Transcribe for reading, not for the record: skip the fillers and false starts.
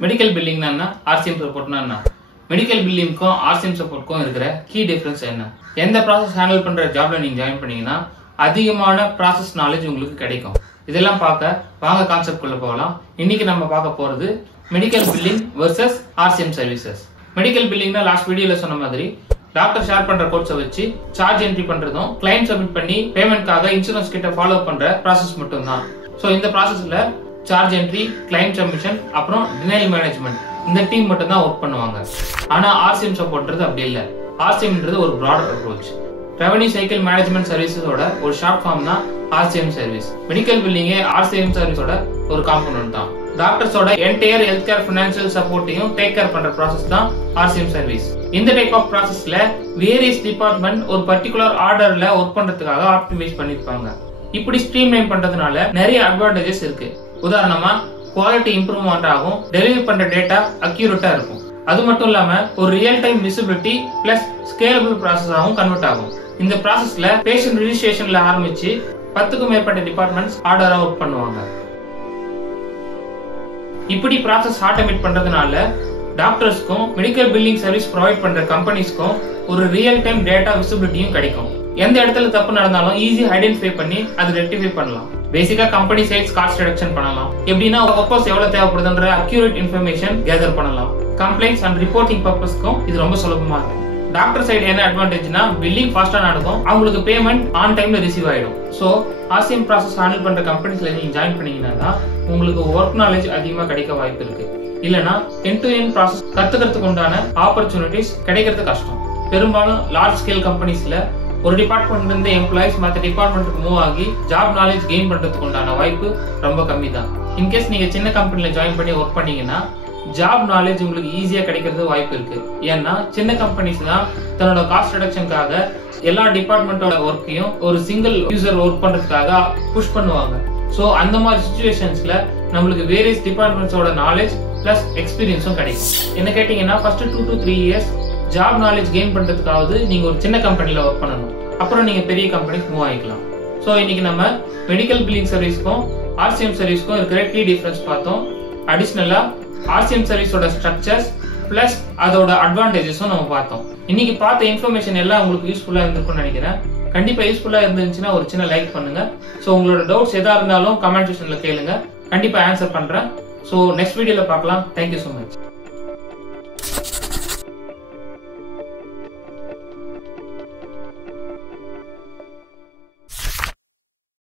Medical பில்லிங்னா என்ன, RCM சப்போர்ட்னா என்ன, medical பில்லிங்க்கும் RCM சப்போர்ட்க்கும் இருக்கிற கீ டிஃபரன்ஸ் என்ன, எந்த ப்ராசஸ் ஹேண்டில் பண்ற ஜாப்ல நீங்க ஜாயின் பண்ணீங்கன்னா அதிகமான ப்ராசஸ் நாலேஜ் உங்களுக்கு கிடைக்கும். இதெல்லாம் பார்க்க வாங்க கான்செப்ட் குள்ள போகலாம். இன்னைக்கு நம்ம பார்க்க போறது medical billing versus RCM services. மெடிக்கல் பில்லிங்னா லாஸ்ட் வீடியோல சொன்ன மாதிரி டாக்டர் ஷேர் பண்ற கோட்ஸை வச்சு சார்ஜ் என்ட்ரி பண்றதும் கிளைம் சப்மிட் பண்ணி பேமெண்ட்காக இன்சூரன்ஸ் கிட்ட ஃபாலோ பண்ற ப்ராசஸ் மட்டும் தான். சோ இந்த ப்ராசஸ்ல சார்ஜ் என்ட்ரி, கிளைம் சப்மிஷன், அப்புறம் டினைல் மேனேஜ்மெண்ட் இந்த டீம் மட்டும் தான் ஒர்க் பண்ணுவாங்க. ஆனா RCM சப்போர்ட்ன்றது அப்படி இல்ல. RCMன்றது ஒரு broader approach. Revenue cycle management சர்வீஸோட ஒரு ஷார்ட் ஃபார்ம் தான் RCM சர்வீஸ். மெடிக்கல் பில்லிங்கே RCM சர்வீஸோட ஒரு காம்பனன்ட் தான். டாக்டர்ஸோட என்டையர் ஹெல்த் கேர் ஃபைனான்சியல் சப்போர்ட்டையும் டேக் கேர் பண்ற ப்ராசஸ் தான் RCM சர்வீஸ். இந்த டைப் ஆஃப் ப்ராசஸ்ல வேரியஸ் டிபார்ட்மெண்ட் ஒரு பர்டிகுலர் ஆர்டர்ல ஒர்க் பண்றதுக்காக ஆப்டிமைஸ் பண்ணிருப்பாங்க. இப்படி ஸ்ட்ரீம்லைன் பண்றதுனால நிறைய அட்வான்டேஜஸ் இருக்கு. உதாரணமா குவாலிட்டி இம்ப்ரூவ்மெண்ட் ஆகும், டெலிவரி பண்ற டேட்டா அக்யூரேட்டா இருக்கும். அது மட்டும் இல்லாம ஒரு real time visibility plus scalable ப்ராசஸாகவும் convert ஆகும். இந்த ப்ராசஸ்ல பேஷண்ட் ரிஜிஸ்ட்ரேஷன்ல ஆரம்பிச்சு 10க்கும் மேற்பட்ட டிபார்ட்மெண்ட்ஸ் ஆர்டரா ஒர்க் பண்ணுவாங்க. இப்படி ப்ராசஸ் ஆட்டோமேட் பண்றதுனால டாக்டர்ஸ்க்கும் மெடிக்கல் பில்லிங் சர்வீஸ் ப்ரொவைட் பண்ற கம்பெனிஸ்க்கும் ஒரு ரியல் டைம் டேட்டா விசிபிலிட்டியும் கிடைக்கும். எந்த இடத்துல தப்பு நடந்தாலும் ஈஸி ஐடென்டிஃபை பண்ணி அது ரெக்டிஃபை பண்ணலாம். பேசிக்கா கம்பெனி சைட்ஸ் காஸ்ட் ரிடக்ஷன் பண்ணலாம். எப்படின்னா ஒர்க்கர்ஸ் எவ்வளவு தேவைப்படுதுன்ற அக்யூரேட் இன்ஃபர்மேஷன் கேதர் பண்ணலாம். கம்ப்ளைண்ட்ஸ் அண்ட் ரிப்போர்ட்டிங் பர்பஸ்க்கும் இது ரொம்ப சுலபமா இருக்கும். டாக்டர் சைடு என்ன அட்வான்டேஜ்னா பில்லிங் ஃபாஸ்டா நடக்கும், அவங்களுக்கு பேமெண்ட் ஆன் டைம்ல ரிசீவ் ஆயிடும். சோ RCM ப்ராசஸ் ஹேண்டில் பண்ற கம்பெனிஸ்ல நீங்க ஜாயின் பண்ணீங்கன்னா தான் உங்களுக்கு ஒர்க் நாலேஜ் அதிகமா கிடைக்க வாய்ப்பு இருக்கு. இல்லனா எண்ட் டு எண்ட் ப்ராசஸ் கத்துக்கிறதுக்கு உண்டான ஆப்பர்ச்சுனிட்டிஸ் கிடைக்கிறது கஷ்டம். பெரும்பாலும் லார்ஜ் ஸ்கேல் கம்பெனிஸ்ல ஒரு டிபார்ட்மெண்ட்ல இருந்து எம்ப்ளாயிஸ் மற்ற டிபார்ட்மெண்ட்டுக்கு மூவ் ஆகி ஜாப் நாலேஜ் கெயின் பண்றதுக்கு உண்டான வாய்ப்பு ரொம்ப கம்மி தான். இன்கேஸ் நீங்க சின்ன கம்பெனில ஜாயின் பண்ணி ஒர்க் பண்ணீங்கன்னா ஜாப் நாலேஜ் உங்களுக்கு ஈஸியா கிடைக்கிறது வாய்ப்பு இருக்கு. ஏன்னா சின்ன கம்பெனிஸ் தான் தன்னோட காஸ்ட் ரிடக்ஷனுக்காக எல்லா டிபார்ட்மெண்டோட ஒர்க்கையும் ஒரு சிங்கிள் யூசர் ஒர்க் பண்றதுக்காக புஷ் பண்ணுவாங்க. சோ அந்த மாதிரி சிச்சுவேஷன்ஸ்ல நம்மளுக்கு வேரியஸ் டிபார்ட்மெண்ட்ஸோட நாலேஜ் பிளஸ் எக்ஸ்பீரியன்ஸும் கிடைக்கும். என்ன கேட்டீங்கன்னா first 2 to 3 years job knowledge gain பண்றதுக்காவது நீங்க ஒரு சின்ன கம்பெனில ஒர்க் பண்ணணும். அப்புறம் நீங்க பெரிய கம்பெனிக்கு மூவ் ஆகிக்கலாம். சோ இன்னைக்கு நம்ம மெடிக்கல் பில்லிங் சர்வீஸ்க்கும் RCM சர்வீஸ்க்கும் இருக்கிற கீ டிஃபரன்ஸ் பார்த்தோம். அடிஷனலா RCM சர்வீஸோட ஸ்ட்ரக்சர்ஸ் பிளஸ் அதோட அட்வான்டேஜஸும் நம்ம பார்த்தோம். இன்னைக்கு பார்த்த இன்ஃபர்மேஷன் எல்லாம் உங்களுக்கு யூஸ்ஃபுல்லா இருந்திருக்கும்னு நினைக்கிறேன். கண்டிப்பா யூஸ்ஃபுல்லா இருந்துச்சுன்னா ஒரு சின்ன லைக் பண்ணுங்க. சோ உங்களோட டவுட்ஸ் எதா இருந்தாலும் கமெண்ட் செக்ஷன்ல கேளுங்க, கண்டிப்பா ஆன்சர் பண்றேன். சோ நெக்ஸ்ட் வீடியோல பார்க்கலாம். Thank you so much.